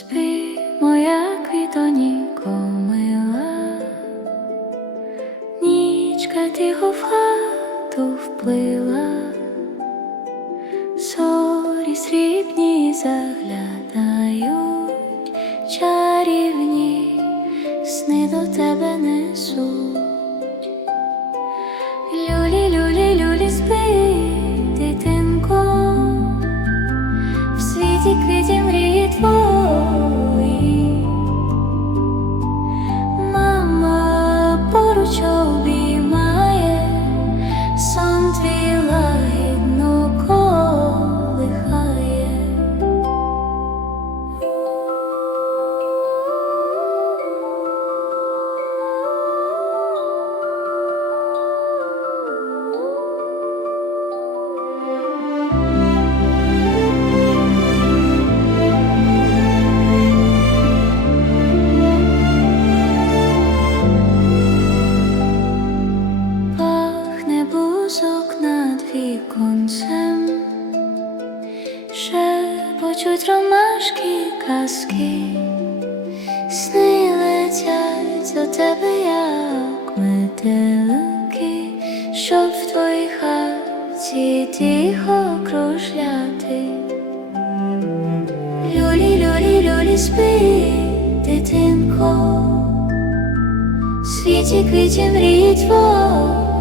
Спи, моя квітоніко мила, нічка тихо в хату вплила, сорі срібні заглядають, віконцем, шепочуть ромашки казки, сни летять до тебе, як метелики, щоб в твоїй хаті тихо кружляти. Люлі, люлі, люлі, спи, дитинко, світі квіті мрії твої.